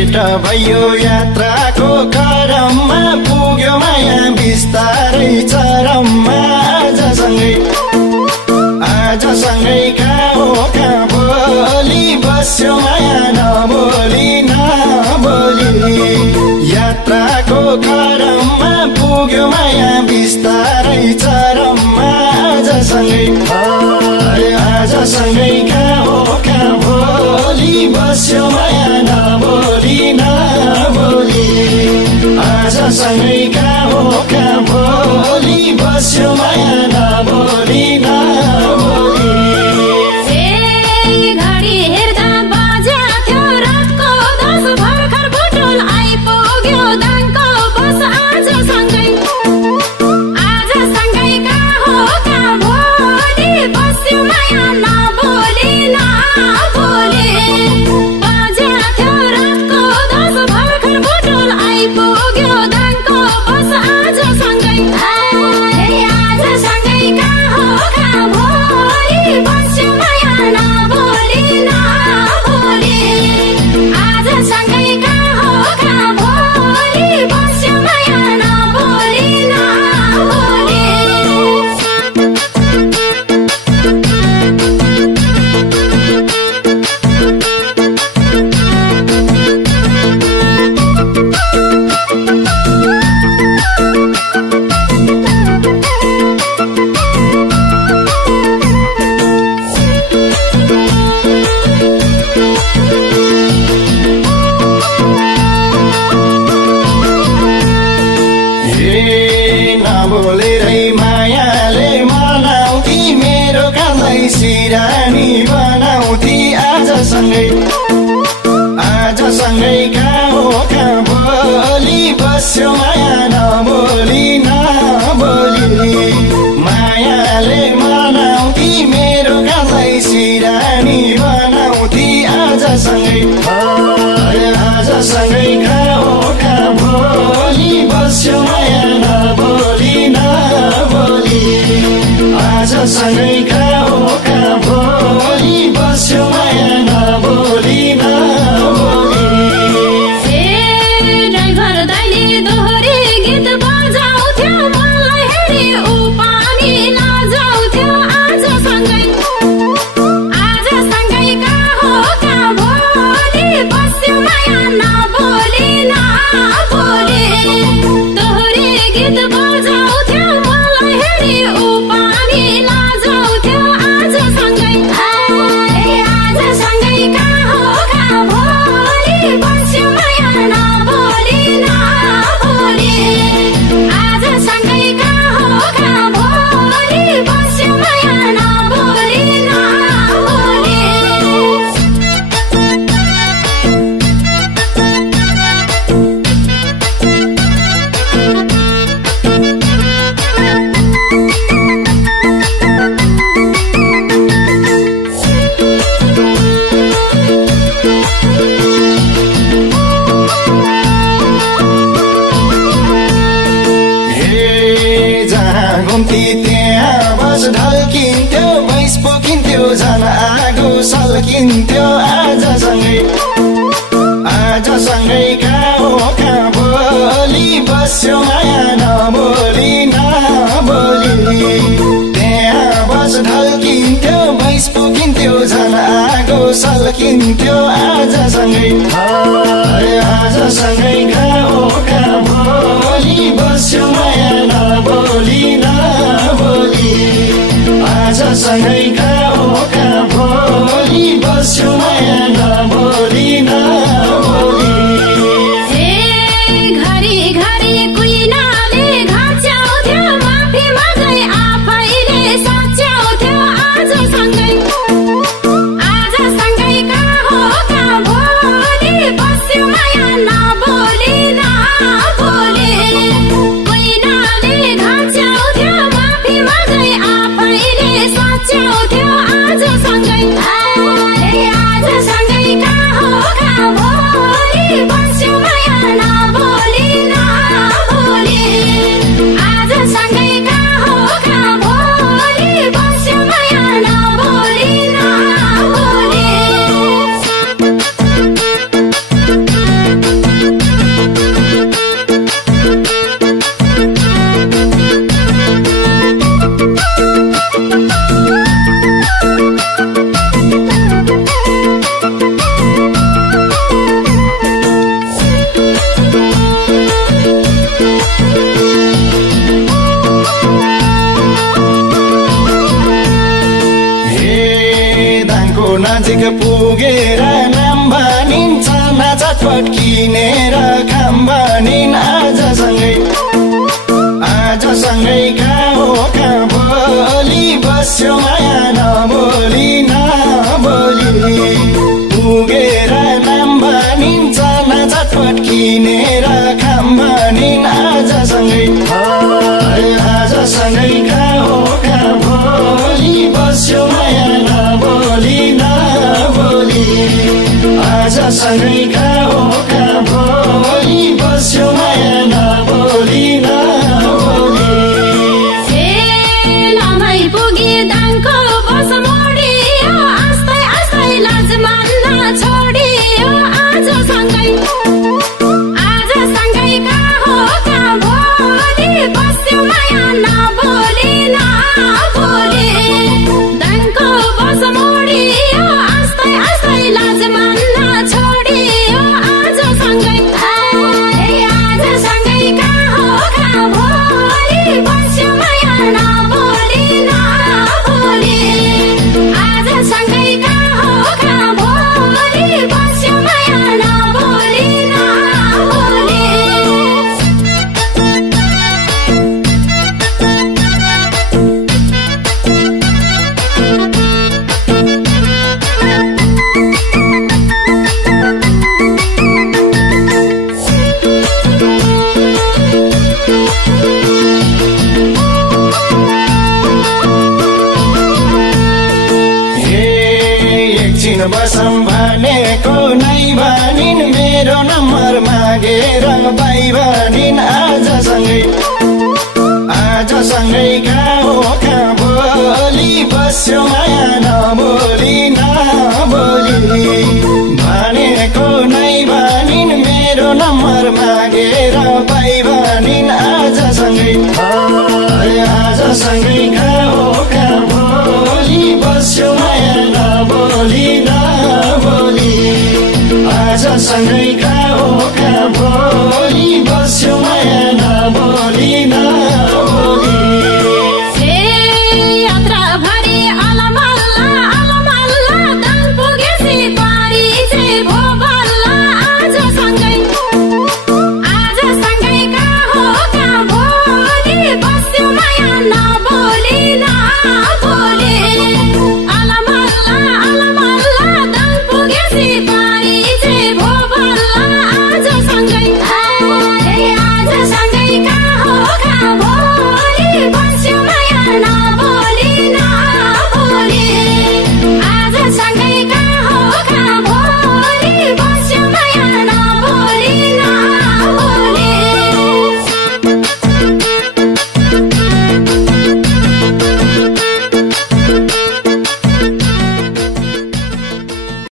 भेट भयो यात्राको क्रममा पुग्यो माया बिस्तारै चरममा आजसँगै कहाँ हो कहाँ भोलि बस्यो माया नबोली यात्राको क्रममा पुग्यो माया बिस्तारै चरममा आजसँगै कहाँ हो कहाँ भोलि बस्यो माया नबोली आजसँगै कहाँ हो कहाँ भोलि बस्यो माया नबोली नबोलेरै मायाले मनाउँथी मेरो कालै सिरानी बनाउँथी आजसँगै कहाँ हो कहाँ भोलि बस्यो माया नबोली मायाले मनाउँथी मेरो कालै सिरानी बनाउँथी आजसँगै कहाँ हो कहाँ भोलि बस्यो माया नबोली आजसँगै कहाँ हो कहाँ भोलि बस्यो माया नबोली घुम्ती त्यहाँ बस ढल्किन्थ्यो भैँस पोखिन्थ्यो झन् आगो सल्किन्थ्यो आजसँगै कहाँ हो कहाँ भोलि बस्यो माया नबोली त्यहाँ बस ढल्किन्थ्यो भैँस पोखिन्थ्यो झन् आगो सल्किन्थ्यो आजसँगै कहाँ हो कहाँ भोलि बस्यो माया नबोली आजसँगै कहाँ हो कहाँ भोलि बस्यो माया नबोली घरी कुइनाले घाच्याउँथ्यो माफी मागै आफैले सच्याउँथ्यो आजसँगै कहाँ हो कहाँ भोलि बस्यो माया नबोली कुइनाले घाच्याउँथ्यो माफी मागै आफैले सच्याउँथ्यो आजसँगै कहाँ हो कहाँ भोलि बस्यो माया नबोली आजसँगै कहाँ हो कहाँ भोलि बस्यो माया नबोली नजिक पुगेर नाम भनिन्छ नाचा पट्किनेर काम भनिन् आजसँगै कहाँ हो कहाँ भोलि बस्यो माया नबोली पुगेर नाम भनिन्छ नाचा पट्किनेर काम भनिन् आजसँगै कहाँ हो कहाँ भोलि बस्यो माया नबोली आजसँगै कहाँ हो कहाँ भोलि बस्यो माया नबोली पुगी दाङको बस मोडियो आस्तै आस्तै लाज मान्न छोडियो आजसँगै कहाँ हो कहाँ भोलि बस्यो माया नबोली दाङको बस मोडियो आस्तै आस्तै लाज मान्न छोडियो आजसँगै कहाँ हो कहाँ भोलि बस्यो माया नबोली आजसँगै कहाँ हो कहाँ भोलि बस्यो माया नबोली बसम भनेको नै भनिन् मेरो नम्बर मागेर पाइ भनिन् आजसँगै कहाँ हो कहाँ भोलि बस्यो माया नबोली भनेको नै भनिन् मेरो नम्बर मागेर पाइ भनिन् आजसँगै कहाँ हो कहाँ भोलि बस्यो माया नबोली आजसँगै कहाँ हो कहाँ